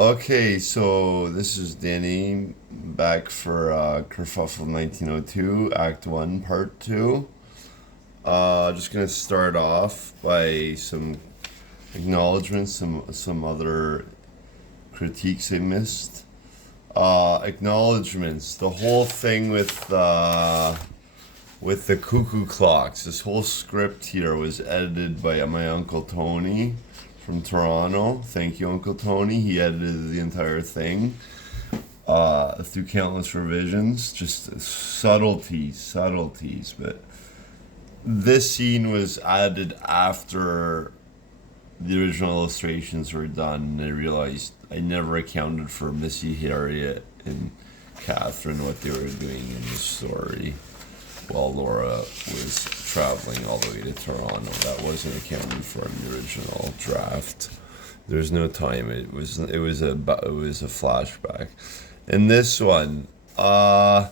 Okay, so this is Danny back for Kerfuffle 1902, Act 1, Part 2. Just gonna start off by some acknowledgments, some other critiques I missed. Acknowledgments. The whole thing with the cuckoo clocks. This whole script here was edited by my uncle Tony from Toronto. Thank you, Uncle Tony. He edited the entire thing through countless revisions. Just subtleties. But this scene was added after the original illustrations were done, and I realized I never accounted for Missy, Harriet, and Catherine, what they were doing in the story while Laura was traveling all the way to Toronto. That wasn't accounted for in the original draft. There's no time. It was a flashback. In this one, the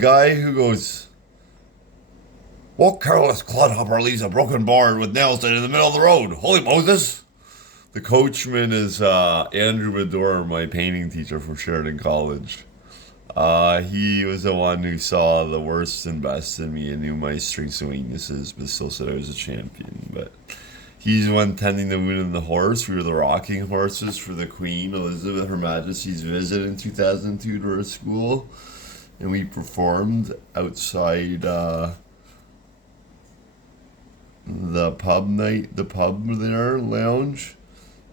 guy who goes, "What careless clodhopper leaves a broken board with nails in the middle of the road? Holy Moses!" The coachman is Andrew Bador, my painting teacher from Sheridan College. He was the one who saw the worst and best in me and knew my strengths and weaknesses, but still said I was a champion. But he's the one tending the wound in the horse. We were the rocking horses for the Queen Elizabeth, Her Majesty's visit in 2002 to our school, and we performed outside the pub there, lounge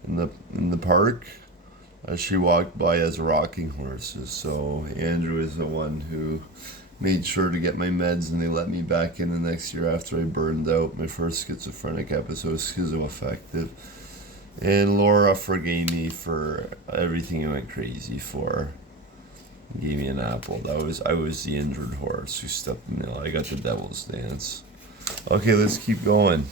in the park as she walked by as rocking horses. So Andrew is the one who made sure to get my meds, and they let me back in the next year after I burned out. My first schizophrenic episode, schizoaffective. And Laura forgave me for everything I went crazy for. Gave me an apple. I was the injured horse who stepped in the. I got the devil's dance. Okay, let's keep going.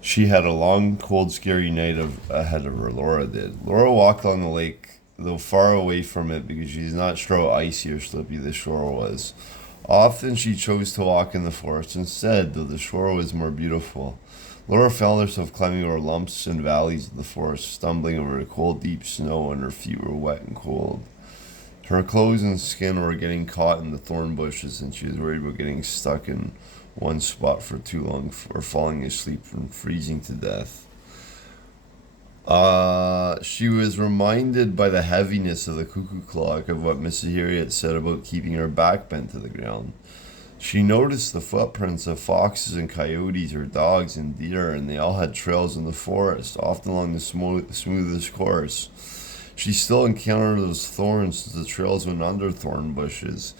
She had a long, cold, scary night ahead of her. Laura did. Laura walked along the lake, though far away from it because she's not sure how icy or slippy the shore was. Often she chose to walk in the forest instead, though the shore was more beautiful. Laura found herself climbing over lumps and valleys of the forest, stumbling over the cold, deep snow, and her feet were wet and cold. Her clothes and skin were getting caught in the thorn bushes, and she was worried about getting stuck in one spot for too long or falling asleep from freezing to death. She was reminded by the heaviness of the cuckoo clock of what Mrs. Harriet said about keeping her back bent to the ground. She noticed the footprints of foxes and coyotes or dogs and deer, and they all had trails in the forest, often along the smoothest course. She still encountered those thorns as the trails went under thorn bushes.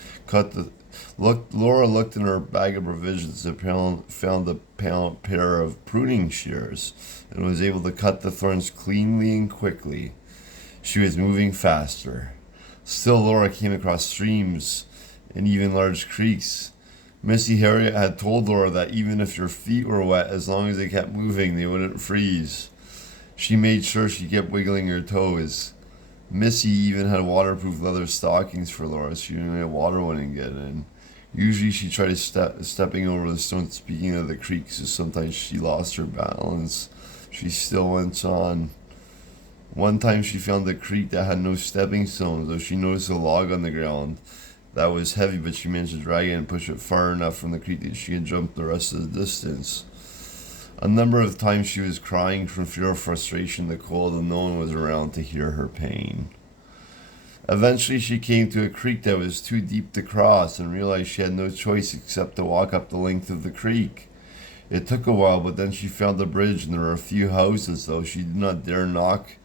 Laura looked in her bag of provisions and found a pair of pruning shears and was able to cut the thorns cleanly and quickly. She was moving faster. Still, Laura came across streams and even large creeks. Missy Harriet had told Laura that even if your feet were wet, as long as they kept moving, they wouldn't freeze. She made sure she kept wiggling her toes. Missy even had waterproof leather stockings for Laura so she knew that water wouldn't get in. Usually she tried to stepping over the stones. Speaking of the creek, so sometimes she lost her balance. She still went on. One time she found a creek that had no stepping stones, though she noticed a log on the ground that was heavy, but she managed to drag it and push it far enough from the creek that she could jump the rest of the distance. A number of times she was crying from fear or frustration, the cold, and no one was around to hear her pain. Eventually, she came to a creek that was too deep to cross and realized she had no choice except to walk up the length of the creek. It took a while, but then she found a bridge and there were a few houses, though she did not dare knock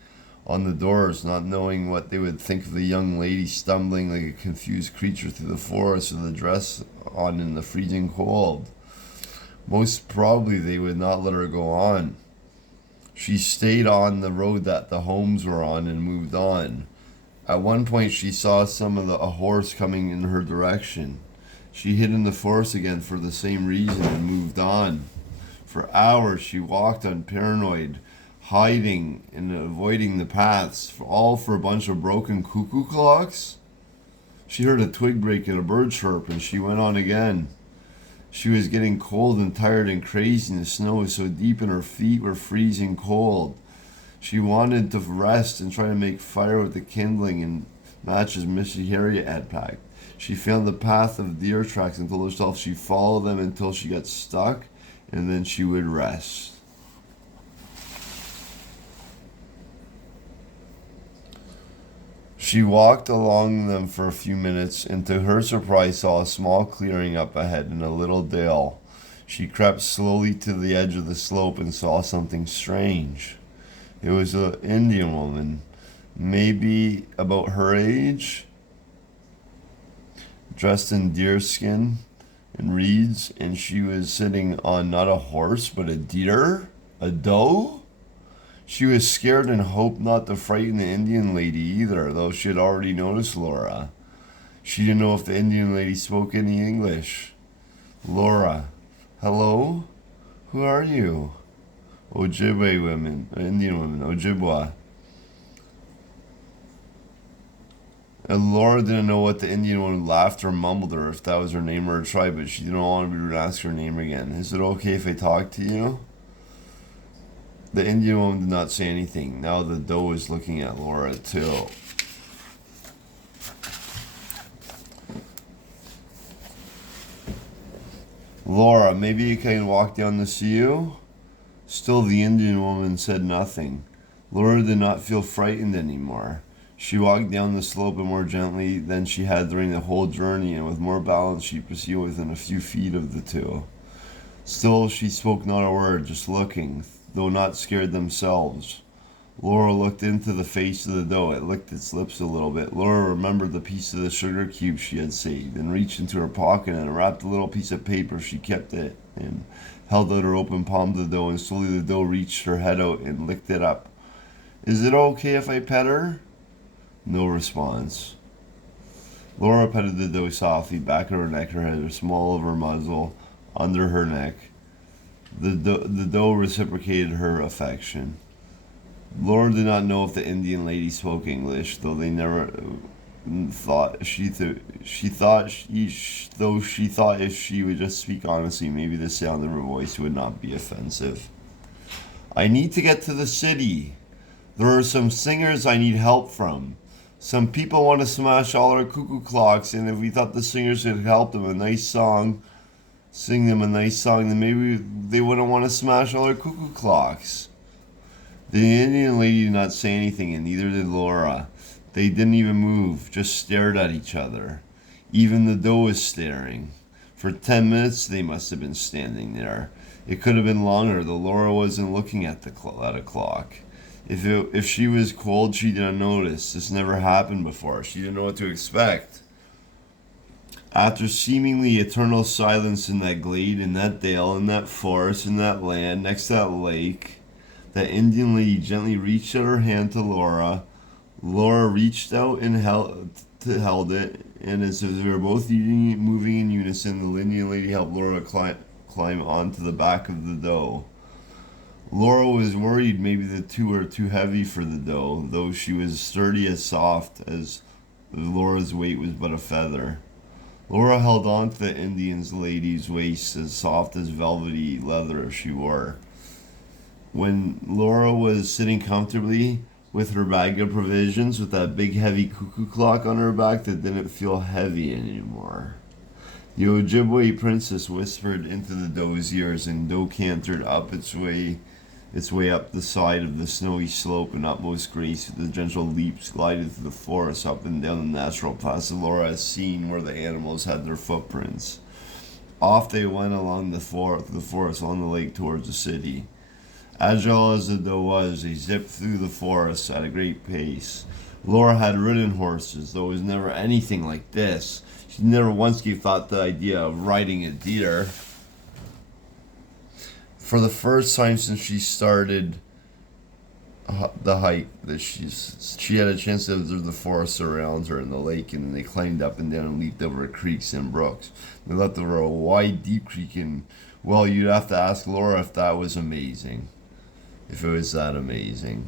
on the doors, not knowing what they would think of the young lady stumbling like a confused creature through the forest with a dress on in the freezing cold. Most probably they would not let her go on. She stayed on the road that the homes were on and moved on. At one point she saw a horse coming in her direction. She hid in the forest again for the same reason and moved on. For hours she walked on paranoid, hiding and avoiding the paths, all for a bunch of broken cuckoo clocks. She heard a twig break and a bird chirp, and she went on again. She was getting cold and tired and crazy, and the snow was so deep and her feet were freezing cold. She wanted to rest and try to make fire with the kindling and matches Missy Harriet had packed. She found the path of deer tracks and told herself she'd follow them until she got stuck, and then she would rest. She walked along them for a few minutes and to her surprise saw a small clearing up ahead in a little dale. She crept slowly to the edge of the slope and saw something strange. It was an Indian woman, maybe about her age, dressed in deerskin and reeds, and she was sitting on not a horse but a deer, a doe. She was scared and hoped not to frighten the Indian lady either, though she had already noticed Laura. She didn't know if the Indian lady spoke any English. Laura, hello? Who are you? Ojibwe women, Indian women, Ojibwa. And Laura didn't know what the Indian woman laughed or mumbled or if that was her name or her tribe, but she didn't want to ask her name again. Is it okay if I talk to you? The Indian woman did not say anything. Now the doe was looking at Laura too. Laura, maybe you can walk down to see you? Still the Indian woman said nothing. Laura did not feel frightened anymore. She walked down the slope more gently than she had during the whole journey, and with more balance she proceeded within a few feet of the two. Still she spoke not a word, just looking, though not scared themselves. Laura looked into the face of the doe. It licked its lips a little bit. Laura remembered the piece of the sugar cube she had saved and reached into her pocket and wrapped a little piece of paper. She kept it and held out her open palm to the doe, and slowly the doe reached her head out and licked it up. Is it okay if I pet her? No response. Laura petted the doe softly, back of her neck, her head, the small of her muzzle, under her neck. The doe reciprocated her affection. Laura did not know if the Indian lady spoke English, though they never thought though she thought if she would just speak honestly, maybe the sound of her voice would not be offensive. I need to get to the city. There are some singers I need help from. Some people want to smash all our cuckoo clocks, and if we thought the singers could help them sing them a nice song, then maybe they wouldn't want to smash all our cuckoo clocks. The Indian lady did not say anything, and neither did Laura. They didn't even move, just stared at each other. Even the doe was staring. For 10 minutes they must have been standing there. It could have been longer, though Laura wasn't looking at a clock. If she was cold, she didn't notice. This never happened before. She didn't know what to expect. After seemingly eternal silence in that glade, in that dale, in that forest, in that land, next to that lake, the Indian lady gently reached out her hand to Laura. Laura reached out and held it, and as if they were both moving in unison, the Indian lady helped Laura climb onto the back of the doe. Laura was worried maybe the two were too heavy for the doe, though she was sturdy as soft as Laura's weight was but a feather. Laura held on to the Indian lady's waist, as soft as velvety leather she wore. When Laura was sitting comfortably with her bag of provisions, with that big heavy cuckoo clock on her back that didn't feel heavy anymore, the Ojibwe princess whispered into the doe's ears, and doe cantered up its way up the side of the snowy slope in utmost grace, with the gentle leaps glided through the forest, up and down the natural paths Laura had seen where the animals had their footprints. Off they went along the forest, along the lake towards the city. Agile as the doe was, they zipped through the forest at a great pace. Laura had ridden horses, though it was never anything like this. She never once gave thought to the idea of riding a deer. For the first time since she started the hike, that she had a chance to observe the forest around her and the lake, and then they climbed up and down and leaped over creeks and brooks. They leapt over a wide, deep creek, and, well, you'd have to ask Laura if that was amazing. If it was that amazing.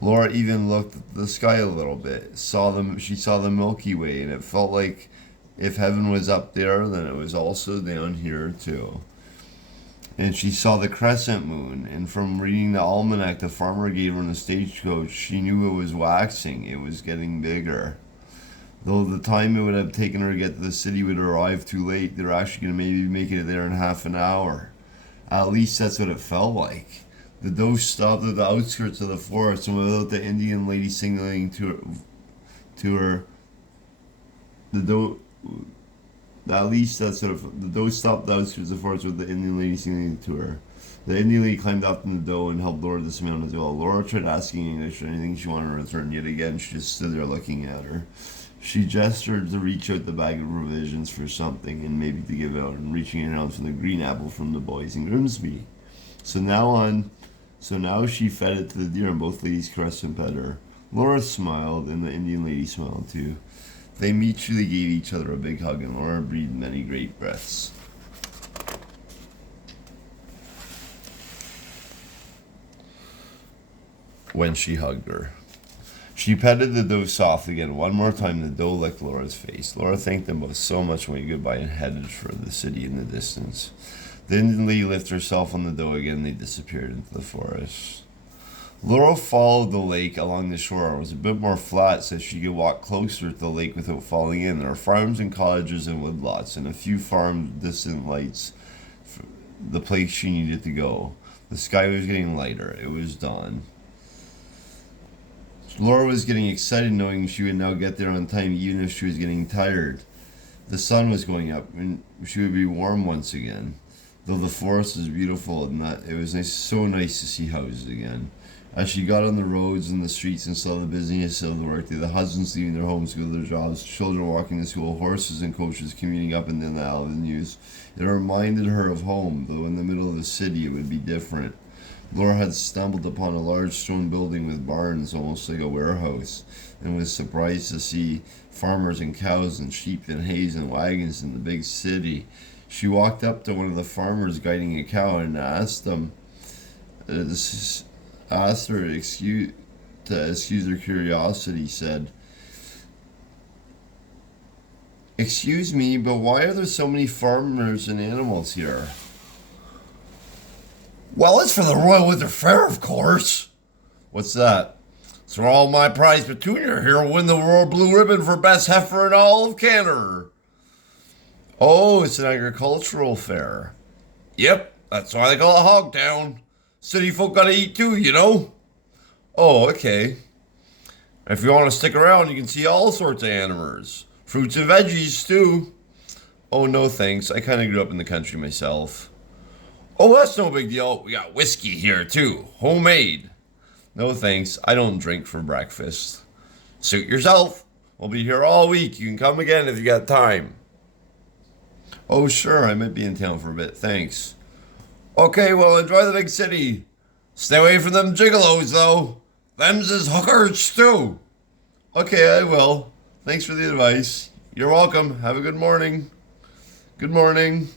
Laura even looked at the sky a little bit. She saw the Milky Way, and it felt like If heaven was up there, then it was also down here too. And she saw the crescent moon, and from reading the almanac the farmer gave her in the stagecoach, she knew it was waxing, it was getting bigger. Though the time it would have taken her to get to the city would arrive too late, they were actually going to maybe make it there in half an hour. At least that's what it felt like. The doe stopped at the outskirts of the forest, and without the Indian lady signaling to her, the doe. At least that's what the doe stopped at the outskirts of the forest with the Indian lady signaling to her. The Indian lady climbed up on the doe and helped Laura dismount as well. Laura tried asking in English anything she wanted to return. Yet again, she just stood there looking at her. She gestured to reach out the bag of provisions for something and maybe to give out, and reaching her out for the green apple from the boys in Grimsby. So now she fed it to the deer, and both ladies caressed and pet her. Laura smiled, and the Indian lady smiled too. They mutually gave each other a big hug, and Laura breathed many great breaths. When she hugged her, she petted the doe softly again. One more time, the doe licked Laura's face. Laura thanked them both so much and waved goodbye and headed for the city in the distance. The Indian lady lifted herself on the doe again, and they disappeared into the forest. Laura followed the lake along the shore. It was a bit more flat, so she could walk closer to the lake without falling in. There are farms and cottages and woodlots, and a few farm distant lights for the place she needed to go. The sky was getting lighter. It was dawn. Laura was getting excited knowing she would now get there on time, even if she was getting tired. The sun was going up, and she would be warm once again. Though the forest was beautiful, and it was so nice to see houses again. As she got on the roads and the streets and saw the busyness of the workday, the husbands leaving their homes to go to their jobs, children walking to school, horses and coaches commuting up and down the avenues, it reminded her of home, though in the middle of the city it would be different. Laura had stumbled upon a large stone building with barns, almost like a warehouse, and was surprised to see farmers and cows and sheep and hay and wagons in the big city. She walked up to one of the farmers guiding a cow and asked her to excuse her curiosity. Said, "Excuse me, but why are there so many farmers and animals here?" "Well, it's for the Royal Winter Fair, of course." "What's that?" "It's for all my prize petunia here will win the Royal Blue Ribbon for best heifer in all of Canada." "Oh, it's an agricultural fair." "Yep, that's why they call it Hogtown. City folk gotta eat too, you know." "Oh, okay. If you want to stick around, you can see all sorts of animals. Fruits and veggies, too." "Oh, no thanks. I kind of grew up in the country myself." "Oh, that's no big deal. We got whiskey here, too. Homemade." "No thanks. I don't drink for breakfast." "Suit yourself. We'll be here all week. You can come again if you got time." "Oh, sure. I might be in town for a bit. Thanks." "Okay, well, enjoy the big city. Stay away from them gigolos, though. Them's is hookers, too." "Okay, I will. Thanks for the advice." "You're welcome. Have a good morning." "Good morning."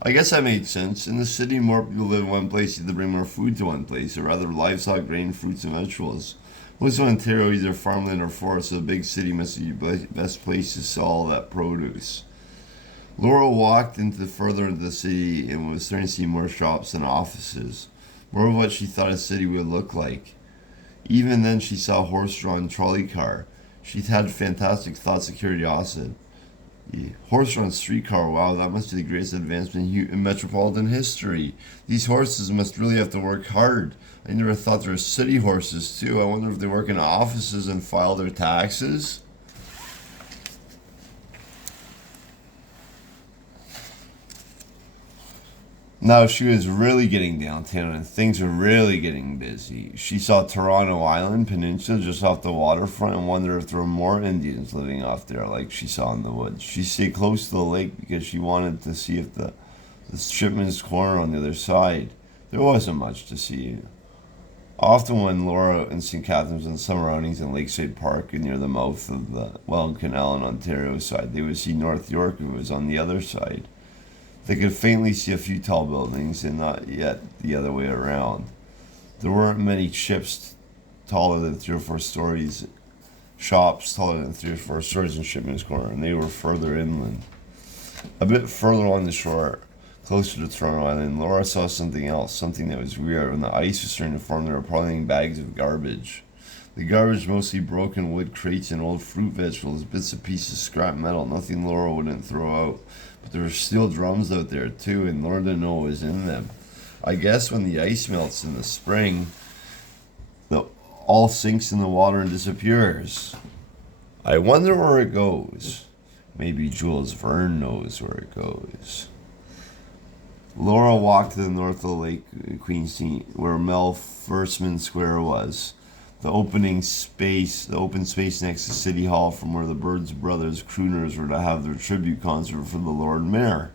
I guess that made sense. In the city, more people live in one place, you have to bring more food to one place, or rather livestock, grain, fruits, and vegetables. Most of Ontario is either farmland or forest, so the big city must be the best place to sell all that produce. Laura walked further into the city and was starting to see more shops and offices, more of what she thought a city would look like. Even then, she saw a horse-drawn trolley car. She'd had fantastic thoughts of curiosity. The horse-drawn streetcar, wow, that must be the greatest advancement in metropolitan history. These horses must really have to work hard. I never thought there were city horses, too. I wonder if they work in offices and file their taxes. Now she was really getting downtown and things were really getting busy. She saw Toronto Island Peninsula just off the waterfront and wondered if there were more Indians living off there like she saw in the woods. She stayed close to the lake because she wanted to see if the shipment's corner on the other side. There wasn't much to see. Often when Laura and St. Catharines and summer outings in Lakeside Park near the mouth of the Welland Canal on Ontario side, they would see North York if it was on the other side. They could faintly see a few tall buildings and not yet the other way around. There weren't many ships taller than 3 or 4 stories shops taller than 3 or 4 stories in Shipman's Corner, and they were further inland. A bit further along the shore, closer to Toronto Island, Laura saw something else, something that was weird. When the ice was starting to form, there were piling bags of garbage. The garbage, mostly broken wood crates and old fruit vegetables, bits and pieces of scrap metal, nothing Laura wouldn't throw out. But there were steel drums out there too, and Laura didn't know what was in them. I guess when the ice melts in the spring, all sinks in the water and disappears. I wonder where it goes. Maybe Jules Verne knows where it goes. Laura walked to the north of the lake, Queenston, where Mel Firstman Square was. The open space next to City Hall, from where the Birds Brothers crooners were to have their tribute concert for the Lord Mayor.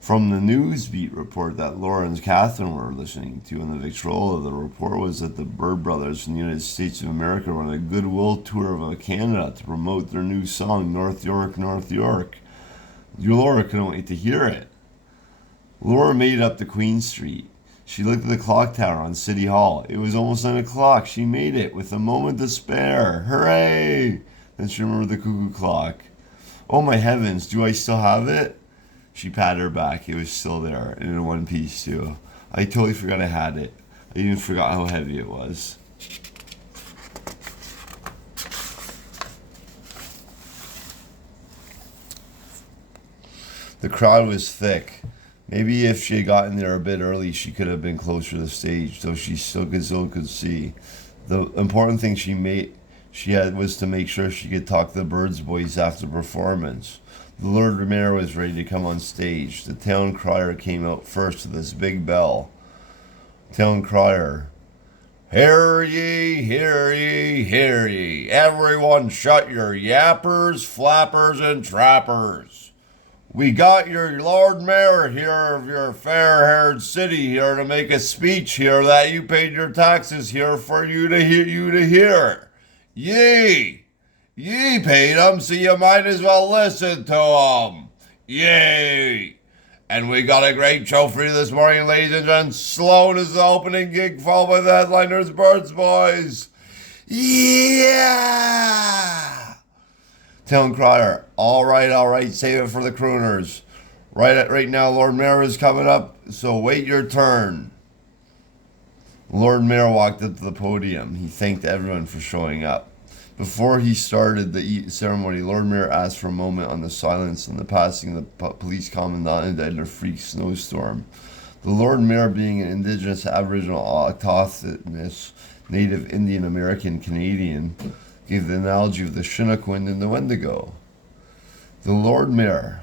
From the Newsbeat report that Laura and Catherine were listening to in the Victrola, the report was that the Bird Brothers from the United States of America were on a goodwill tour of Canada to promote their new song, North York, North York. Laura couldn't wait to hear it. Laura made it up to Queen Street. She looked at the clock tower on City Hall. It was almost 9 o'clock. She made it with a moment to spare. Hooray! Then she remembered the cuckoo clock. Oh my heavens, do I still have it? She patted her back. It was still there, and in one piece too. I totally forgot I had it. I even forgot how heavy it was. The crowd was thick. Maybe if she had gotten there a bit early, she could have been closer to the stage, though she still could see. The important thing she had was to make sure she could talk to the Birds boys after the performance. The Lord Mayor was ready to come on stage. The town crier came out first with this big bell. Town crier. Hear ye, hear ye, hear ye. Everyone shut your yappers, flappers, and trappers. We got your Lord Mayor here of your fair-haired city here to make a speech here that you paid your taxes here for you to hear. Ye paid 'em, so you might as well listen to 'em. Yay! And we got a great show for you this morning, ladies and gents. Sloan is the opening gig, followed by the headliners, Birds Boys. Yeah! Town crier. All right, save it for the crooners. Right now, Lord Mayor is coming up, so wait your turn. Lord Mayor walked up to the podium. He thanked everyone for showing up. Before he started the ceremony, Lord Mayor asked for a moment on the silence and the passing of the police commandant and died in a freak snowstorm. The Lord Mayor, being an Indigenous, Aboriginal, autochthonous, Native Indian American Canadian, gave the analogy of the Chinook wind and the Wendigo. The Lord Mayor.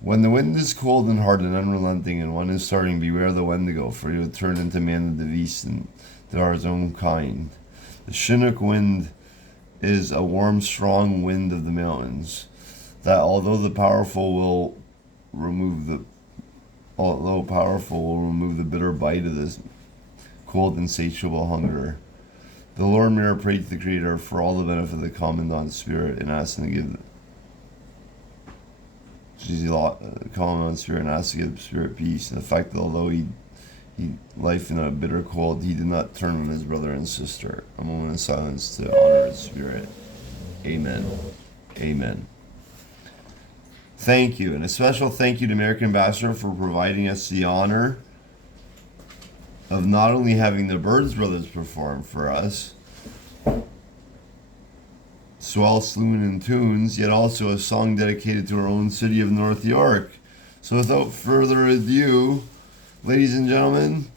When the wind is cold and hard and unrelenting, and one is starting, beware the Wendigo, for he will turn into man the beast and they are his own kind. The Chinook wind is a warm, strong wind of the mountains, that although powerful will remove the bitter bite of this cold, insatiable hunger. The Lord Mayor prayed to the Creator for all the benefit of the Commandant's spirit and asked him to give the spirit peace, and the fact that although he life in a bitter cold, he did not turn on his brother and sister. A moment of silence to honor his spirit. Amen. Amen. Thank you, and a special thank you to American Ambassador for providing us the honor of not only having the Birds Brothers perform for us, swell sloon and tunes, yet also a song dedicated to our own city of North York. So without further ado, ladies and gentlemen,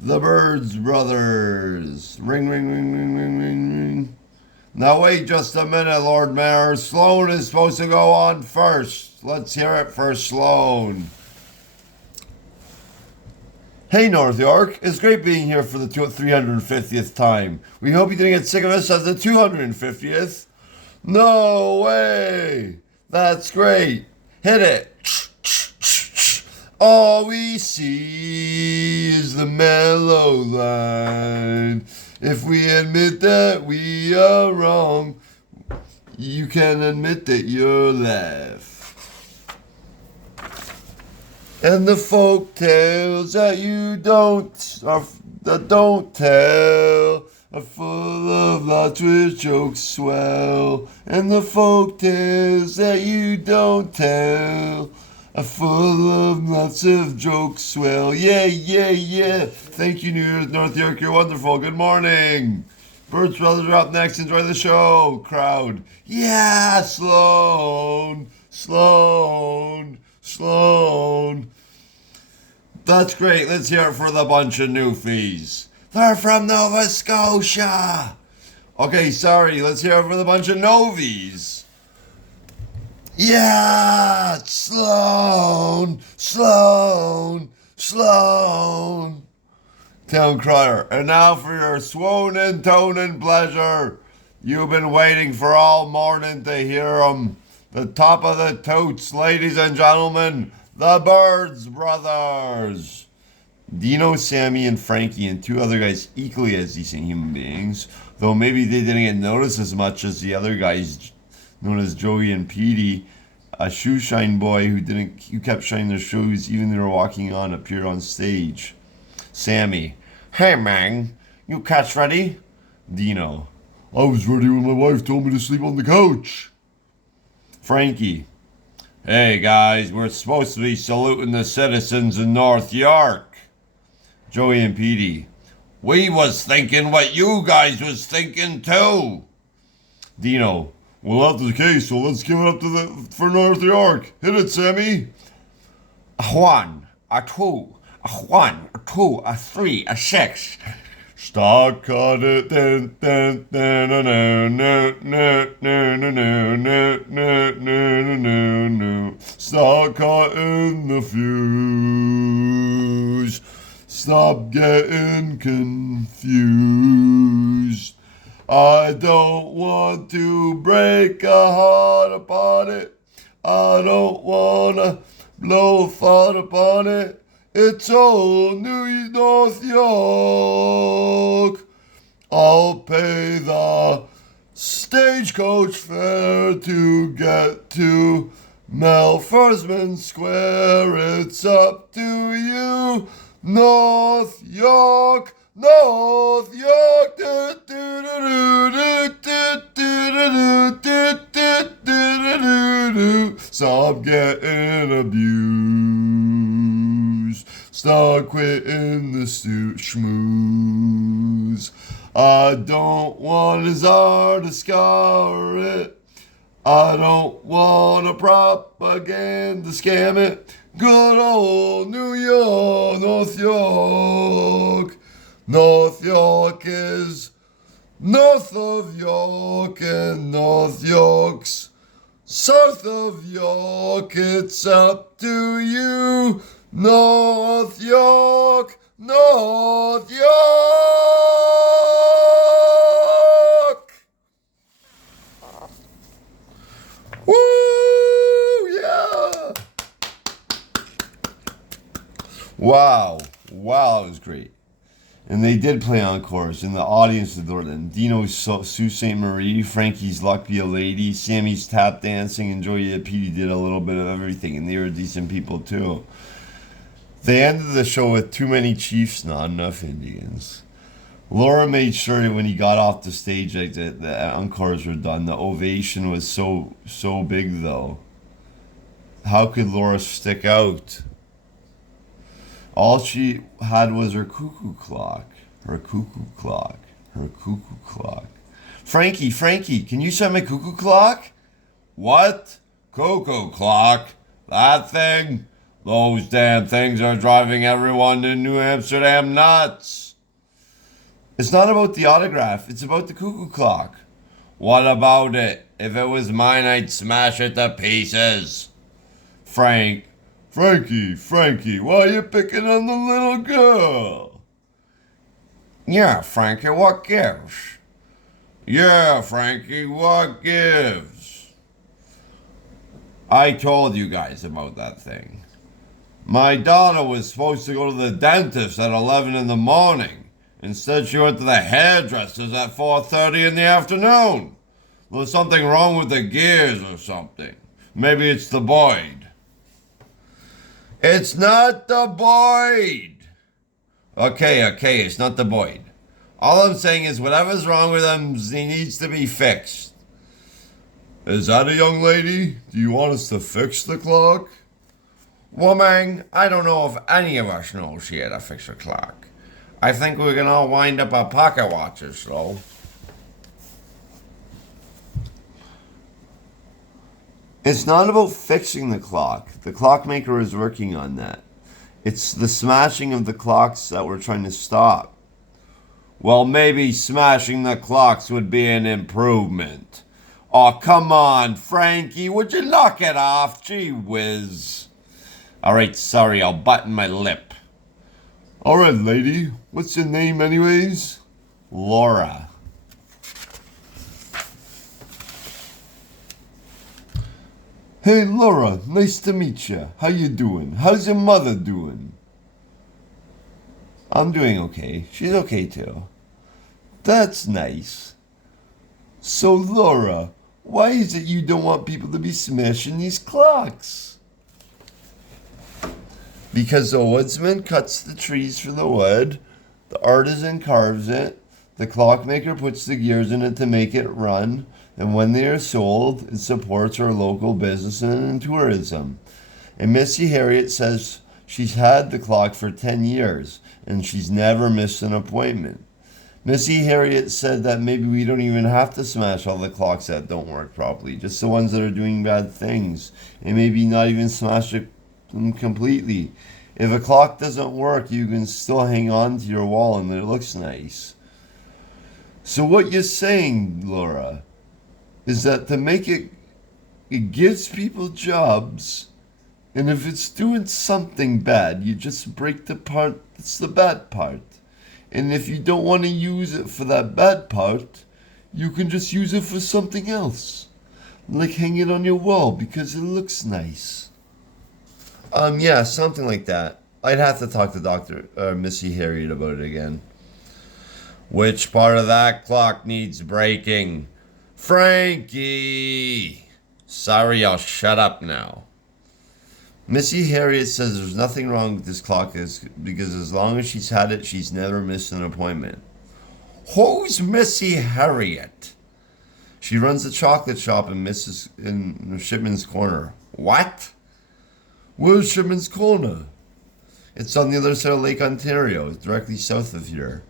the Birds Brothers. Ring, ring, ring, ring, ring, ring, ring. Now wait just a minute, Lord Mayor. Sloan is supposed to go on first. Let's hear it for Sloan. Hey, North York. It's great being here for the 350th time. We hope you didn't get sick of us at the 250th. No way. That's great. Hit it. All we see is the mellow line. If we admit that we are wrong, you can admit that you're left. And the folk tales that you don't tell are full of lots with jokes swell, and the folk tales that you don't tell are full of lots of jokes swell. Yeah, yeah, yeah. Thank you, New Year's North York. You're wonderful. Good morning. Birds Brothers are up next. Enjoy the show. Crowd. Yeah, Sloan. Sloan. Sloan. That's great. Let's hear it for the bunch of newfies. They're from Nova Scotia. Okay, sorry. Let's hear it for the bunch of novies. Yeah, Sloan. Sloan. Sloan. Town crier. And now for your swoon toning pleasure. You've been waiting for all morning to hear 'em. The top of the totes, ladies and gentlemen, the Birds Brothers. Dino, Sammy, and Frankie, and two other guys equally as decent human beings, though maybe they didn't get noticed as much as the other guys known as Joey and Petey. A shoe shine boy who kept shining their shoes even when they were walking on, appeared on stage. Sammy. Hey, man, you cats ready? Dino. I was ready when my wife told me to sleep on the couch. Frankie. Hey, guys, we're supposed to be saluting the citizens in North York. Joey and Petey. We was thinking what you guys was thinking, too. Dino. Well, that's the case, so let's give it up for North York. Hit it, Sammy. A 1, a 2, a 1, a 2, a 3, a 6. Stock on it, then, Stock cutting the fuse. Stop getting confused. I don't want to break a heart upon it. I don't wanna blow a fart upon it. It's old New North York. I'll pay the stagecoach fare to get to Melfersman Square. It's up to you, North York, North York. Stop getting abused. Start quitting the schmooze. I don't want his art to scour it. I don't want a propaganda scam it. Good old New York, North York. North York is north of York, and North York's south of York. It's up to you, North York, North York. Woo! Yeah! Wow, that was great. And they did play encores, and the audience adored them. Dino's Sault Ste. Marie, Frankie's Luck Be a Lady, Sammy's tap dancing, and Joey and Petey did a little bit of everything, and they were decent people too. They ended the show with Too Many Chiefs, Not Enough Indians. Laura made sure when he got off the stage like the encores were done. The ovation was so big, though. How could Laura stick out? All she had was her cuckoo clock. Her cuckoo clock. Her cuckoo clock. Frankie, can you set my cuckoo clock? What? Cuckoo clock? That thing? Those damn things are driving everyone in New Amsterdam nuts. It's not about the autograph. It's about the cuckoo clock. What about it? If it was mine, I'd smash it to pieces. Frankie, why are you picking on the little girl? Yeah, Frankie, what gives? Yeah, Frankie, what gives? I told you guys about that thing. My daughter was supposed to go to the dentist at 11 in the morning. Instead, she went to the hairdresser's at 4:30 in the afternoon. There's something wrong with the gears or something. Maybe it's the Boyd. It's not the Boyd. Okay, it's not the Boyd. All I'm saying is whatever's wrong with them, he needs to be fixed. Is that a young lady? Do you want us to fix the clock? Woman, I don't know if any of us knows here to fix a clock. I think we can all wind up our pocket watches, though. It's not about fixing the clock. The clockmaker is working on that. It's the smashing of the clocks that we're trying to stop. Well, maybe smashing the clocks would be an improvement. Oh, come on, Frankie, would you knock it off? Gee whiz. Alright, sorry, I'll button my lip. Alright, lady, what's your name anyways? Laura. Hey, Laura, nice to meet you. How you doing? How's your mother doing? I'm doing okay. She's okay too. That's nice. So, Laura, why is it you don't want people to be smashing these clocks? Because the woodsman cuts the trees for the wood, the artisan carves it, the clockmaker puts the gears in it to make it run, and when they are sold, it supports our local business and tourism. And Missy Harriet says she's had the clock for 10 years, and she's never missed an appointment. Missy Harriet said that maybe we don't even have to smash all the clocks that don't work properly, just the ones that are doing bad things, and maybe not even smash them completely. If a clock doesn't work, you can still hang on to your wall and it looks nice. So what you're saying, Laura, is that to make it gives people jobs, and if it's doing something bad, you just break the part that's the bad part. And if you don't want to use it for that bad part, you can just use it for something else. Like hang it on your wall because it looks nice. Yeah, something like that. I'd have to talk to Missy Harriet about it again. Which part of that clock needs breaking? Frankie! Sorry, I'll shut up now. Missy Harriet says there's nothing wrong with this clock because as long as she's had it, she's never missed an appointment. Who's Missy Harriet? She runs the chocolate shop in Shipman's Corner. What? Where's Shipman's Corner? It's on the other side of Lake Ontario, directly south of here.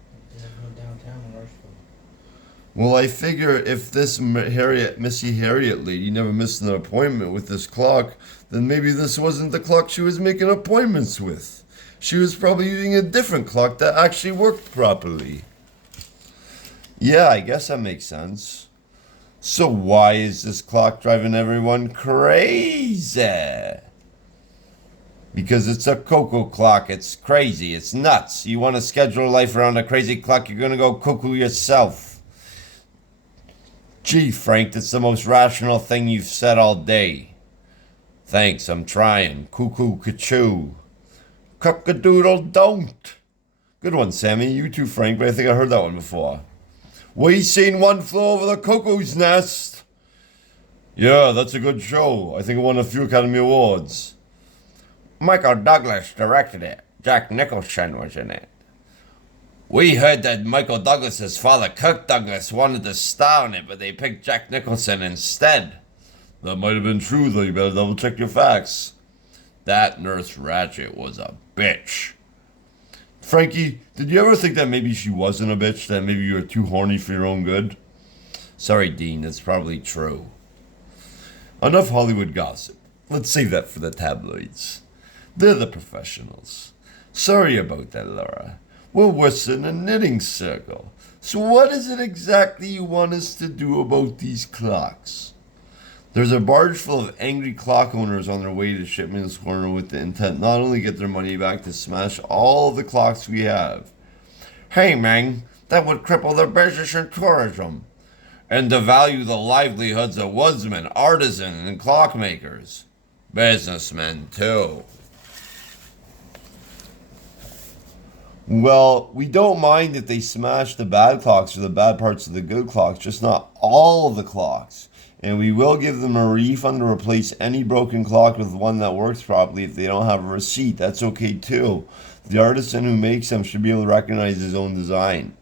Well, I figure if this Missy Harriet lady never missed an appointment with this clock, then maybe this wasn't the clock she was making appointments with. She was probably using a different clock that actually worked properly. Yeah, I guess that makes sense. So why is this clock driving everyone crazy? Because it's a cuckoo clock. It's crazy. It's nuts. You want to schedule life around a crazy clock, you're going to go cuckoo yourself. Gee, Frank, that's the most rational thing you've said all day. Thanks, I'm trying. Cuckoo ka-choo. Cock-a-doodle don't. Good one, Sammy. You too, Frank, but I think I heard that one before. We seen one flew over the cuckoo's nest. Yeah, that's a good show. I think it won a few Academy Awards. Michael Douglas directed it. Jack Nicholson was in it. We heard that Michael Douglas's father, Kirk Douglas, wanted to star in it, but they picked Jack Nicholson instead. That might have been true, though. You better double check your facts. That Nurse Ratched was a bitch. Frankie, did you ever think that maybe she wasn't a bitch? That maybe you were too horny for your own good? Sorry, Dean, that's probably true. Enough Hollywood gossip. Let's save that for the tabloids. They're the professionals. Sorry about that, Laura. We're worse than a knitting circle. So what is it exactly you want us to do about these clocks? There's a barge full of angry clock owners on their way to Shipman's Corner with the intent not only get their money back to smash all the clocks we have. Hey, man, that would cripple their business and tourism. And devalue the livelihoods of woodsmen, artisans, and clockmakers. Businessmen, too. Well, we don't mind if they smash the bad clocks or the bad parts of the good clocks, just not all of the clocks. And we will give them a refund to replace any broken clock with one that works properly if they don't have a receipt. That's okay too. The artisan who makes them should be able to recognize his own design.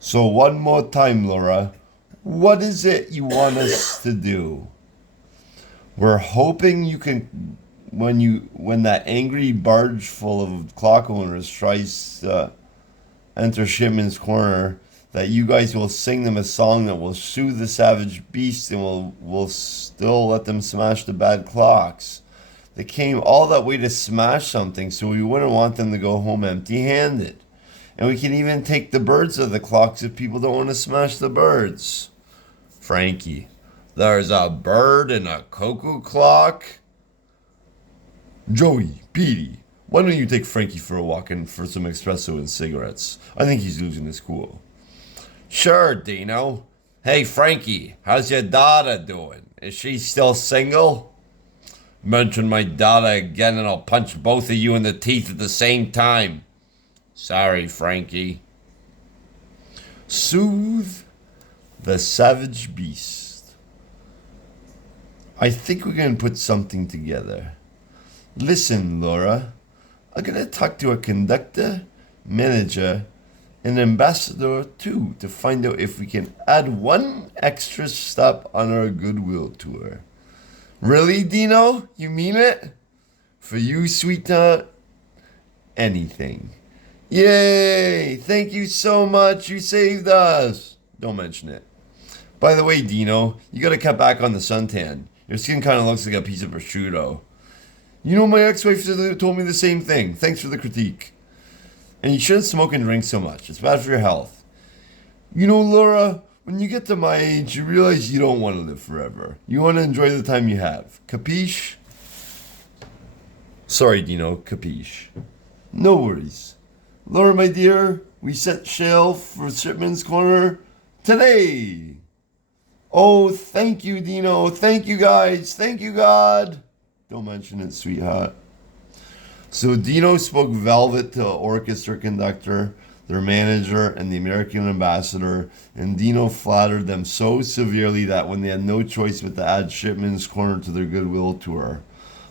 So one more time, Laura. What is it you want us to do? We're hoping you can when that angry barge full of clock owners tries to enter Shipman's Corner, that you guys will sing them a song that will soothe the savage beast and will still let them smash the bad clocks. They came all that way to smash something, so we wouldn't want them to go home empty-handed. And we can even take the birds of the clocks if people don't want to smash the birds. Frankie, there's a bird in a cuckoo clock? Joey, Petey, why don't you take Frankie for a walk and for some espresso and cigarettes? I think he's losing his cool. Sure, Dino. Hey, Frankie, how's your daughter doing? Is she still single? Mention my daughter again and I'll punch both of you in the teeth at the same time. Sorry, Frankie. Soothe the savage beast. I think we can put something together. Listen, Laura. I'm going to talk to a conductor, manager, and ambassador too to find out if we can add one extra stop on our goodwill tour. Really, Dino? You mean it? For you, sweetheart, anything. Yay! Thank you so much. You saved us. Don't mention it. By the way, Dino, you gotta cut back on the suntan. Your skin kind of looks like a piece of prosciutto. You know, my ex-wife told me the same thing. Thanks for the critique. And you shouldn't smoke and drink so much. It's bad for your health. You know, Laura, when you get to my age, you realize you don't want to live forever. You want to enjoy the time you have. Capiche? Sorry, Dino, capiche. No worries. Laura, my dear, we set sail for Shipman's Corner today. Oh, thank you, Dino. Thank you, guys. Thank you, God. Don't mention it, sweetheart. So Dino spoke velvet to orchestra conductor, their manager, and the American ambassador, and Dino flattered them so severely that when they had no choice but to add Shipman's Corner to their goodwill tour.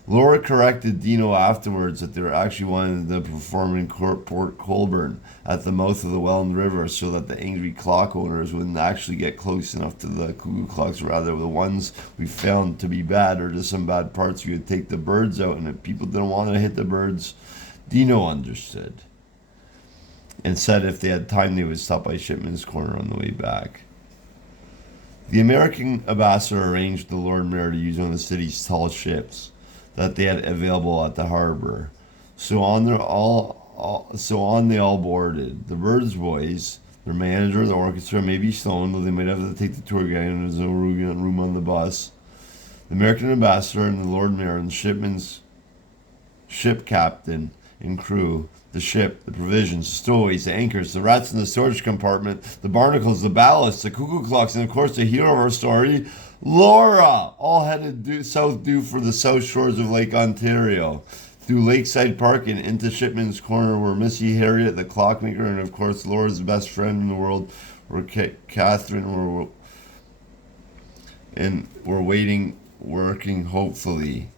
Laura corrected Dino afterwards that they were actually wanting to perform in Port Colborne at the mouth of the Welland River so that the angry clock owners wouldn't actually get close enough to the cuckoo clocks. Rather, the ones we found to be bad or just some bad parts, we would take the birds out, and if people didn't want to hit the birds, Dino understood and said if they had time they would stop by Shipman's Corner on the way back. The American ambassador arranged the Lord Mayor to use one of the city's tall ships that they had available at the harbor. So on they all boarded. The Birds boys, their manager, the orchestra, maybe Sloan, though they might have to take the tour guide and there's no room on the bus. The American ambassador and the Lord Mayor and the shipman's ship captain and crew, the ship, the provisions, the stowaways, the anchors, the rats in the storage compartment, the barnacles, the ballast, the cuckoo clocks, and of course the hero of our story, Laura, all headed south due for the south shores of Lake Ontario, through Lakeside Park and into Shipman's Corner, where Missy Harriet, the clockmaker, and of course Laura's best friend in the world, where Catherine were waiting, working hopefully.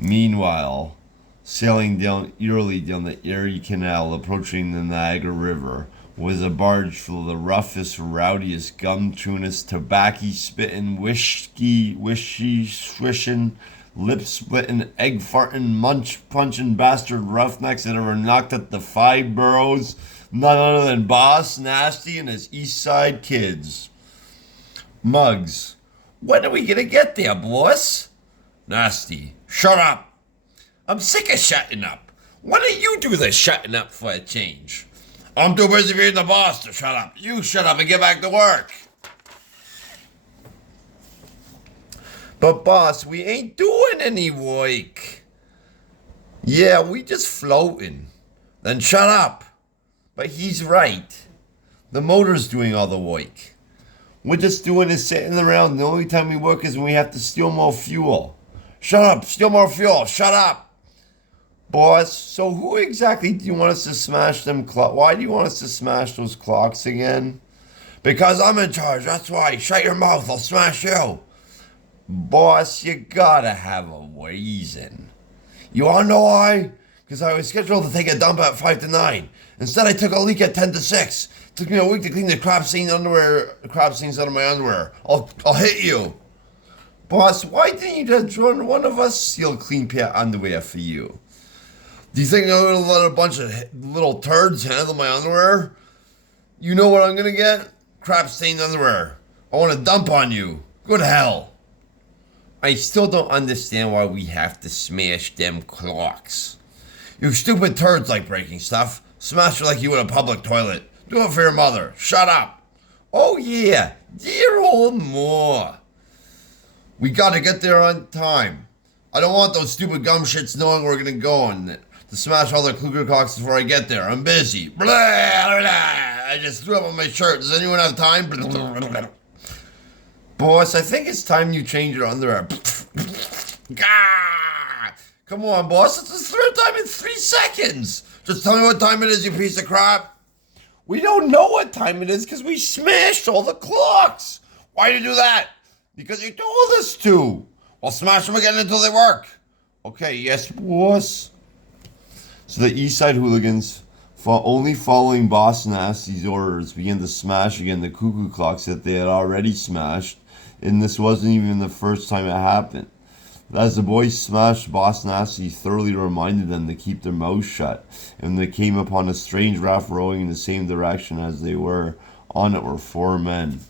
Meanwhile, sailing eerily down the Erie Canal, approaching the Niagara River, was a barge full of the roughest, rowdiest, gum-chewingest, tobacco-spitting, wishy-swishing, lip-splitting, egg-farting, munch-punching bastard roughnecks that ever knocked at the five boroughs, none other than Boss Nasty and his East Side kids. Muggs, when are we gonna get there, boss? Nasty, shut up. I'm sick of shutting up. Why don't you do the shutting up for a change? I'm too busy being the boss to shut up. You shut up and get back to work. But boss, we ain't doing any work. Yeah, we just floating. Then shut up. But he's right. The motor's doing all the work. We're just doing is sitting around. The only time we work is when we have to steal more fuel. Shut up, steal more fuel, shut up. Boss, so who exactly do you want us to smash them clocks? Why do you want us to smash those clocks again? Because I'm in charge, that's why. Shut your mouth, I'll smash you. Boss, you gotta have a reason. You wanna know why? Because I was scheduled to take a dump at 5 to 9. Instead, I took a leak at 10 to 6. It took me a week to clean the crap stains out of my underwear. I'll hit you. Boss, why didn't you just join one of us steal clean pair underwear for you? Do you think I'm going to let a bunch of little turds handle my underwear? You know what I'm going to get? Crap stained underwear. I want to dump on you. Go to hell. I still don't understand why we have to smash them clocks. You stupid turds like breaking stuff. Smash it like you in a public toilet. Do it for your mother. Shut up. Oh yeah, dear old Ma. We gotta get there on time. I don't want those stupid gum shits knowing we're gonna go on to smash all their Kluger clocks before I get there. I'm busy. Blah, blah, blah. I just threw up on my shirt. Does anyone have time? Blah, blah, blah. Boss, I think it's time you change your underwear. Gah! Come on, boss. It's the third time in 3 seconds. Just tell me what time it is, you piece of crap. We don't know what time it is because we smashed all the clocks. Why did you do that? Because you told us to. Well, smash them again until they work. Okay, yes, boss. So the East Side hooligans, only following Boss Nasty's orders, began to smash again the cuckoo clocks that they had already smashed, and this wasn't even the first time it happened. As the boys smashed, Boss Nasty thoroughly reminded them to keep their mouths shut, and they came upon a strange raft rowing in the same direction as they were. On it were 4 men.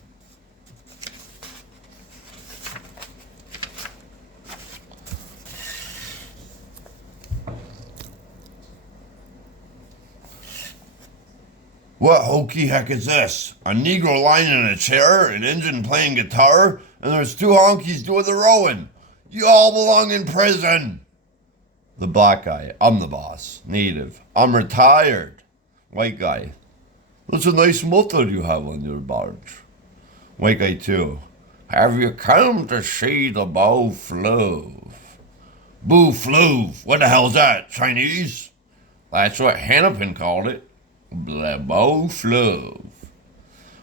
What hokey heck is this? A Negro lying in a chair, an Injun playing guitar, and there's 2 honkies doing the rowing. You all belong in prison. The black guy, I'm the boss. Native, I'm retired. White guy, that's a nice motor you have on your barge. White guy 2, have you come to see the bow fluve? Boo fluve, what the hell's that, Chinese? That's what Hennepin called it. Bow fluve.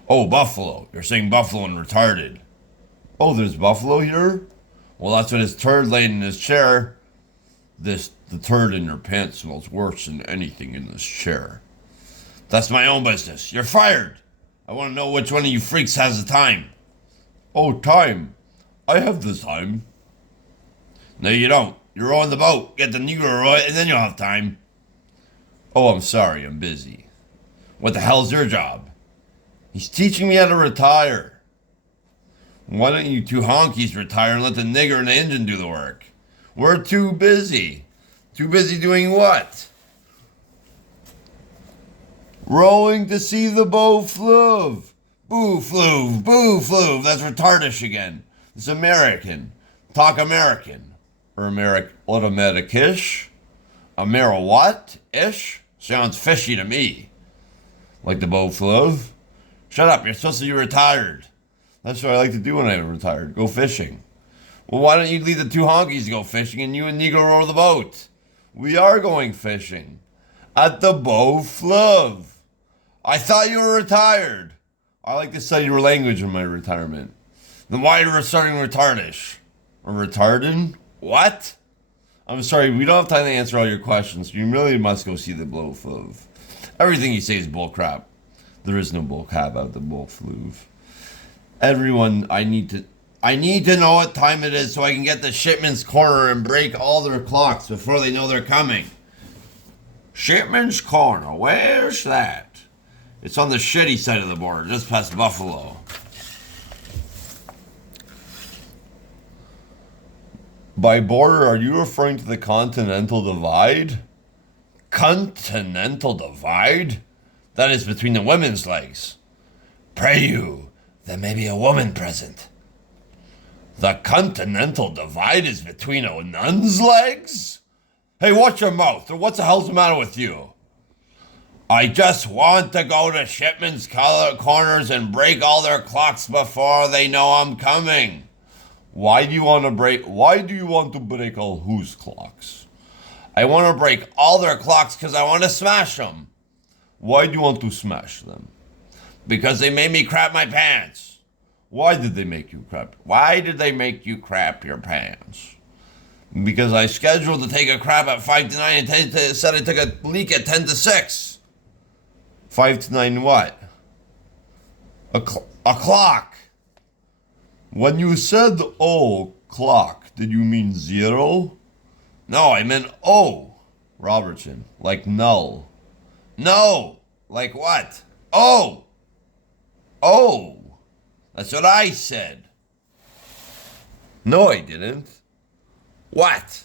Oh, buffalo. You're saying buffalo and retarded. Oh, there's buffalo here? Well, that's what his turd laid in his chair. The turd in your pants smells worse than anything in this chair. That's my own business. You're fired. I want to know which one of you freaks has the time. Oh, time. I have the time. No, you don't. You're rowing the boat. Get the Negro row it, and then you'll have time. Oh, I'm sorry. I'm busy. What the hell's your job? He's teaching me how to retire. Why don't you 2 honkies retire and let the nigger and the Injun do the work? We're too busy. Too busy doing what? Rowing to see the bow fluve. Boo fluve, boo fluve. That's retardish again. It's American. Talk American. Or Americish? Ameri what-ish? Sounds fishy to me. Like the bow fluve? Shut up, you're supposed to be retired. That's what I like to do when I'm retired. Go fishing. Well, why don't you leave the 2 honkies to go fishing and you and Negro row the boat? We are going fishing. At the bow fluve. I thought you were retired. I like to study your language in my retirement. Then why are you starting retardish? Or retardin? What? I'm sorry, we don't have time to answer all your questions. You really must go see the bow fluve. Everything you say is bullcrap. There is no bullcrap out the bow fluve. Everyone, I need to know what time it is so I can get the shipment's corner and break all their clocks before they know they're coming. Shipment's corner, where's that? It's on the shitty side of the border, just past Buffalo. By border, are you referring to the Continental Divide? Continental Divide? That is between the women's legs. Pray you, there may be a woman present. The Continental Divide is between a nun's legs? Hey, watch your mouth, or what the hell's the matter with you? I just want to go to shipment's corners and break all their clocks before they know I'm coming. Why do you want to break all whose clocks? I want to break all their clocks because I want to smash them. Why do you want to smash them? Because they made me crap my pants. Why did they make you crap? Why did they make you crap your pants? Because I scheduled to take a crap at 5 to 9 and said I took a leak at 10 to 6. 5 to 9 what? A clock. When you said clock, did you mean 0? No, I meant Robertson, like null. No, like what? Oh, that's what I said. No, I didn't. What?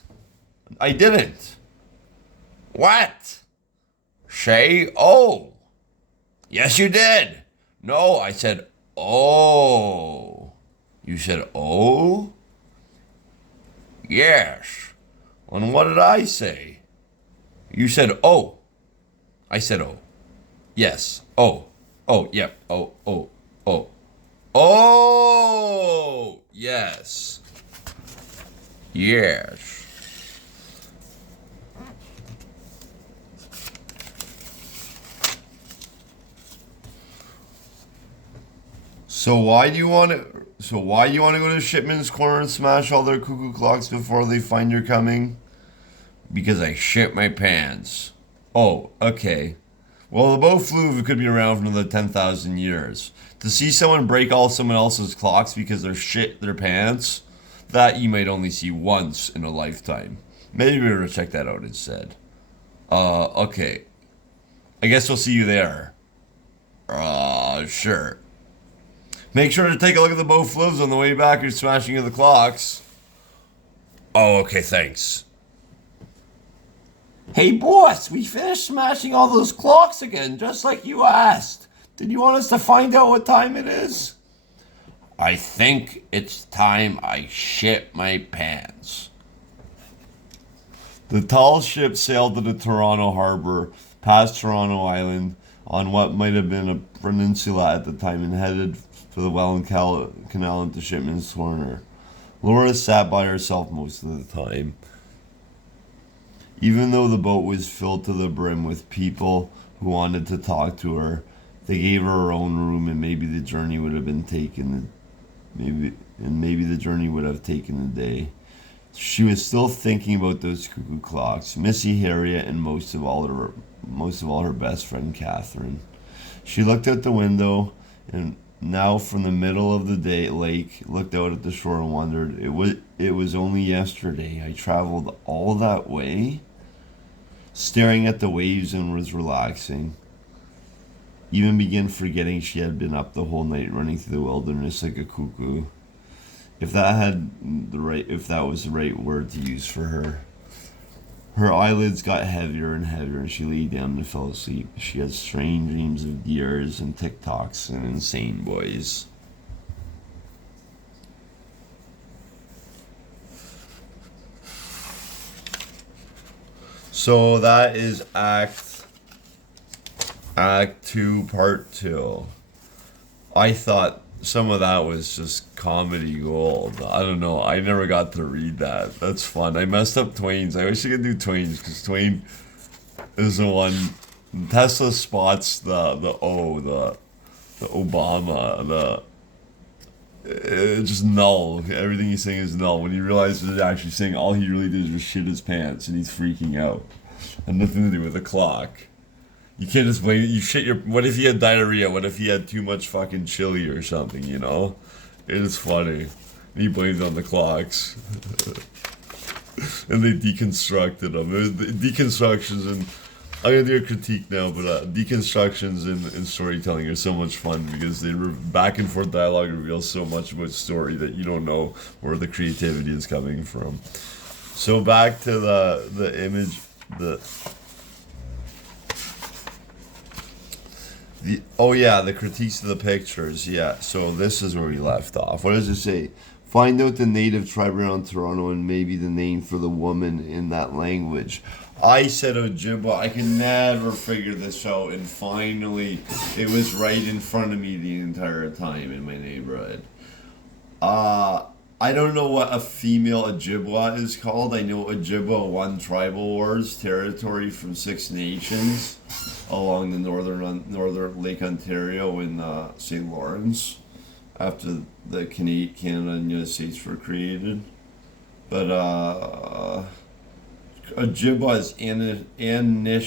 I didn't. What? Say Yes, you did. No, I said oh. You said oh? Yes. And what did I say? You said oh. I said oh. Yes. Oh. Oh, yep. Oh, oh, oh. Oh! Yes. Yes. Why do you want to go to Shipman's Corner and smash all their cuckoo clocks before they find you're coming? Because I shit my pants. Oh, okay. Well, the boat flew if it could be around for another 10,000 years. To see someone break all someone else's clocks because they're shit their pants, that you might only see once in a lifetime. Maybe we ought to check that out instead. Okay. I guess we'll see you there. Sure. Make sure to take a look at the boat flips on the way back. You're smashing of the clocks. Oh, okay, thanks. Hey, boss, we finished smashing all those clocks again, just like you asked. Did you want us to find out what time it is? I think it's time I shit my pants. The tall ship sailed to the Toronto harbor, past Toronto Island, on what might have been a peninsula at the time, and headed for the Welland Canal into Shipman's Corner. Laura sat by herself most of the time. Even though the boat was filled to the brim with people who wanted to talk to her, they gave her own room, and maybe the journey would have taken a day. She was still thinking about those cuckoo clocks, Missy Harriet, and most of all her best friend Catherine. She looked out the window, and now from the middle of the lake, looked out at the shore and wondered, it was only yesterday I traveled all that way, staring at the waves and was relaxing. Even began forgetting she had been up the whole night running through the wilderness like a cuckoo. If that was the right word to use for her. Her eyelids got heavier and heavier, and she lay down and fell asleep. She had strange dreams of deers and TikToks and insane boys. So that is Act 2, Part 2. I thought some of that was just comedy gold. I don't know. I never got to read that. That's fun. I messed up Twain's. I wish I could do Twain's, because Twain is the one. Tesla spots the Obama, just null. Everything he's saying is null. When he realizes he's actually saying all he really did was shit his pants, and he's freaking out. And nothing to do with the clock. You can't just blame it. You shit your. What if he had diarrhea? What if he had too much fucking chili or something? You know, it is funny. And he blames on the clocks, and they deconstructed them. Deconstructions, and I'm gonna do a critique now, but deconstructions in storytelling are so much fun because they back and forth dialogue reveals so much about story that you don't know where the creativity is coming from. So back to the image, the critiques of the pictures. Yeah, so this is where we left off. What does it say? Find out the native tribe around Toronto and maybe the name for the woman in that language. I said Ojibwa. I can never figure this out, and finally it was right in front of me the entire time in my neighborhood. I don't know what a female Ojibwa is called. I know Ojibwa won tribal wars, territory from Six Nations along the northern Lake Ontario in St. Lawrence after the Canada and United States were created. But Ojibwa is Anishinaabe,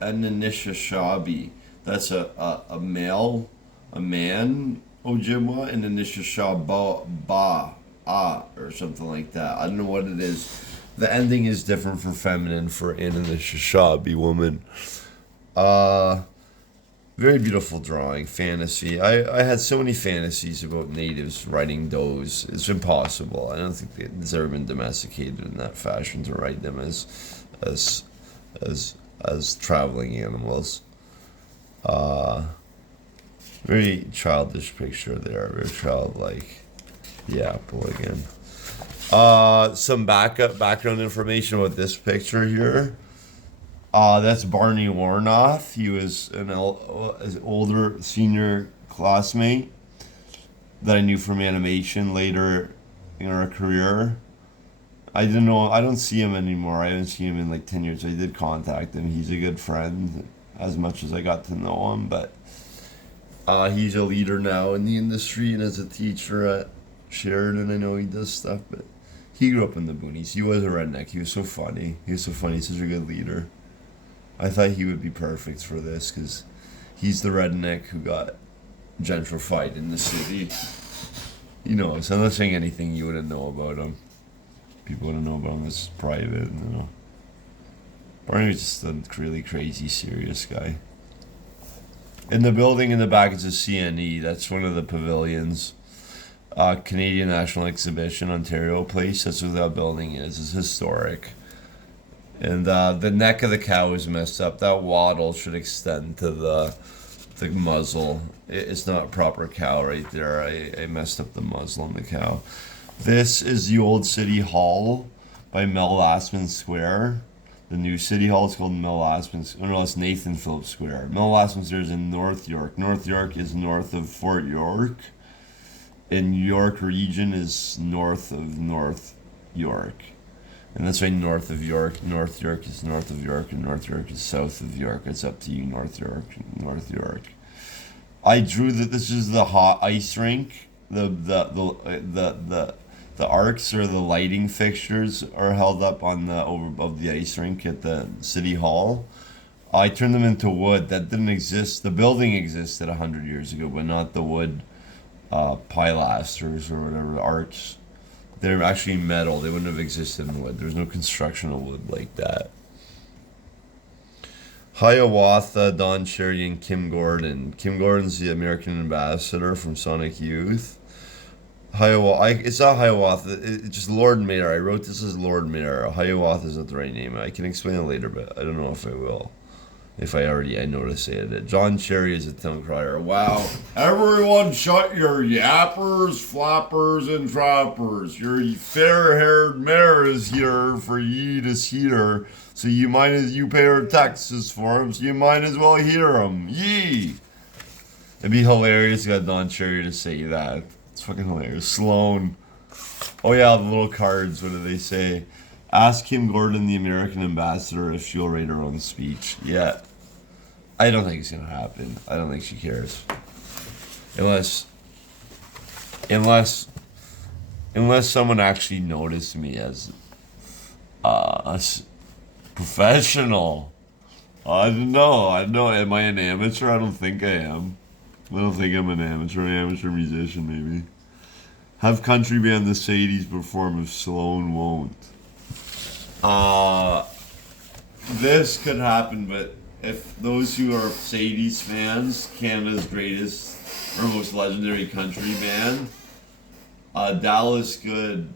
an Anishinaabe. That's a male, a man Ojibwa, and Anishinaabe or something like that. I don't know what it is. The ending is different for feminine for an Anishinaabe woman. Uh, Very beautiful drawing, fantasy. I had so many fantasies about natives riding does. It's impossible. I don't think it's ever been domesticated in that fashion to ride them as as as traveling animals. Uh, Very childish picture there. Very childlike. Yeah, pull again. Some background information about this picture here. That's Barney Warnoth. He was an older senior classmate that I knew from animation later in our career. I didn't know. I don't see him anymore. I haven't seen him in like 10 years. I did contact him. He's a good friend, as much as I got to know him. But he's a leader now in the industry and as a teacher at Sheridan. I know he does stuff, but he grew up in the boonies. He was a redneck. He was so funny. He was so funny. He's such a good leader. I thought he would be perfect for this because he's the redneck who got gentrified in the city. You know, so I'm not saying anything you wouldn't know about him. People wouldn't know about him. It's private, you know. Barney was just a really crazy, serious guy. In the building in the back is a CNE. That's one of the pavilions. Canadian National Exhibition, Ontario Place. That's what that building is. It's historic. And the neck of the cow is messed up. That wattle should extend to the muzzle. It's not a proper cow right there. I messed up the muzzle on the cow. This is the old City Hall by Mel Lastman Square. The new City Hall is called Mel Lastman. Oh no, it's Nathan Phillips Square. Mel Lastman Square is in North York. North York is north of Fort York. And York region is north of North York. And that's why North of York, North York is north of York, and North York is south of York. It's up to you, North York, North York. I drew that this is the hot ice rink. The arcs or the lighting fixtures are held up on the over above the ice rink at the city hall. I turned them into wood. That didn't exist. The building existed 100 years ago, but not the wood pilasters or whatever arcs. They're actually metal. They wouldn't have existed in wood. There's no construction of wood like that. Hiawatha, Don Cherry, and Kim Gordon. Kim Gordon's the American ambassador from Sonic Youth. It's not Hiawatha. It's just Lord Mayor. I wrote this as Lord Mayor. Hiawatha is not the right name. I can explain it later, but I don't know if I will. If I know to say it. John Cherry is a tongue crier. Wow. Everyone shut your yappers, flappers, and trappers. Your fair-haired mayor is here for ye to hear. So you pay our taxes for him, so you might as well hear him. Yee. It'd be hilarious to get Don Cherry to say that. It's fucking hilarious. Sloan. Oh yeah, the little cards. What do they say? Ask Kim Gordon, the American ambassador, if she'll write her own speech. Yeah. I don't think it's going to happen. I don't think she cares. Unless someone actually noticed me as a professional. I don't know. Am I an amateur? I don't think I am. I don't think I'm an amateur musician maybe. Have country band the Sadies perform if Sloan won't. This could happen, but if those who are Sadies fans, Canada's greatest or most legendary country band, Dallas Good,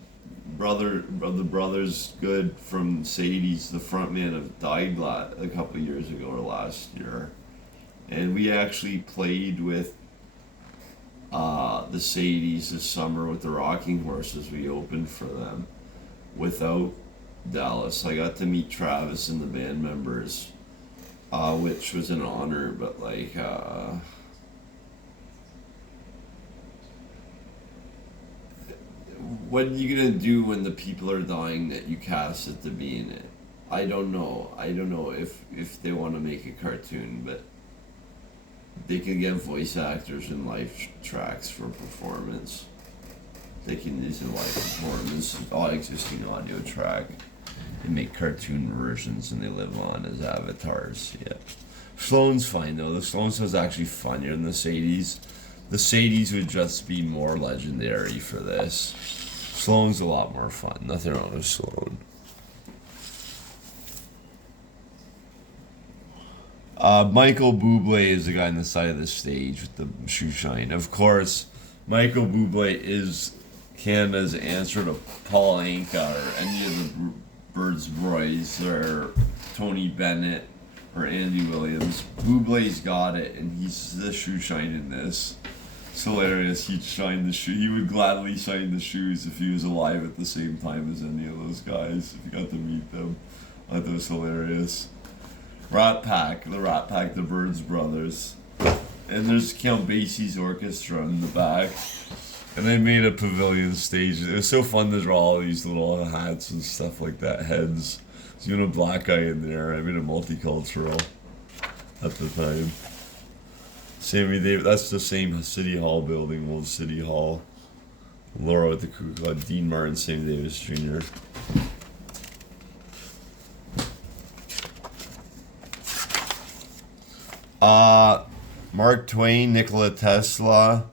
the brothers Good from Sadies, the frontman, died a couple of years ago or last year, and we actually played with the Sadies this summer with the Rocking Horses. We opened for them without Dallas. I got to meet Travis and the band members, which was an honor, but what are you gonna do when the people are dying that you casted to be in it? I don't know if they want to make a cartoon, but they can get voice actors in live tracks for performance. They can use a live performance, all existing audio track. They make cartoon versions and they live on as avatars. Yeah. Sloane's fine though. The Sloane was actually funnier than the Sadies. The Sadies would just be more legendary for this. Sloane's a lot more fun. Nothing wrong with Sloane. Michael Bublé is the guy on the side of the stage with the shoe shine. Of course, Michael Bublé is Canada's answer to Paul Anka or any of the Birds Boys or Tony Bennett or Andy Williams. Bublé's got it, and he's the shoe shine in this. It's hilarious. He'd shine the shoe. He would gladly shine the shoes if he was alive at the same time as any of those guys. If you got to meet them, I thought that was hilarious. Rat Pack, the Birds Brothers, and there's Count Basie's orchestra in the back. And they made a pavilion stage. It was so fun to draw all these little hats and stuff like that, heads. So even a black guy in there. I made it multicultural at the time. Sammy Davis, that's the same City Hall building, old City Hall. Laura with the Ku Klux, Dean Martin, Sammy Davis Jr. Mark Twain, Nikola Tesla,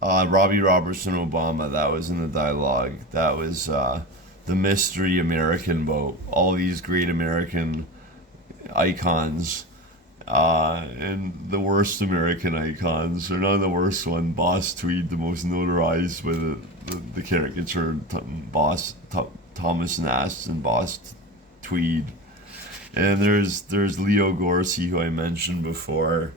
Robbie Robertson Obama. That was in the dialogue. That was the mystery American boat. All these great American icons. And the worst American icons, or not the worst one, Boss Tweed, the most notarized with the caricature Boss Thomas Nast and Boss Tweed. And there's Leo Gorcey, who I mentioned before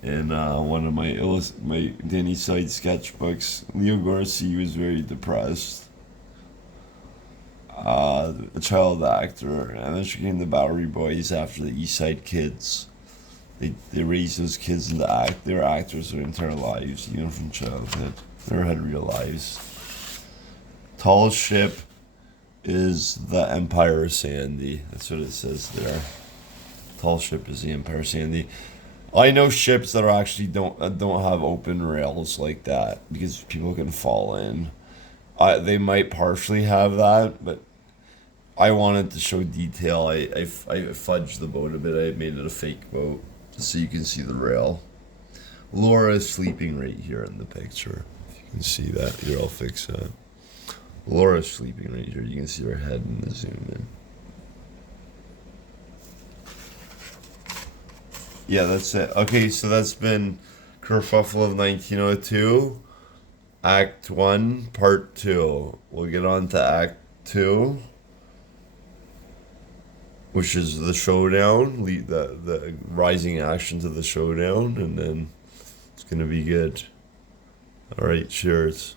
in one of my Danny Side sketchbooks. Leo Gorcey was very depressed. A child actor, and then she became the Bowery Boys after the East Side Kids. They raised those kids into act. They were actors their entire lives, even from childhood. They never had real lives. Tall Ship is the Empire Sandy. That's what it says there. Tall Ship is the Empire Sandy. I know ships that are actually don't have open rails like that because people can fall in. They might partially have that, but I wanted to show detail. I fudged the boat a bit. I made it a fake boat so you can see the rail. Laura is sleeping right here in the picture. If you can see that, here I'll fix that. Laura's sleeping right here. You can see her head in the zoom in. Yeah, that's it. Okay, so that's been Kerfuffle of 1902, Act 1, Part 2. We'll get on to Act 2, which is the showdown, the rising action to the showdown, and then it's going to be good. All right, cheers.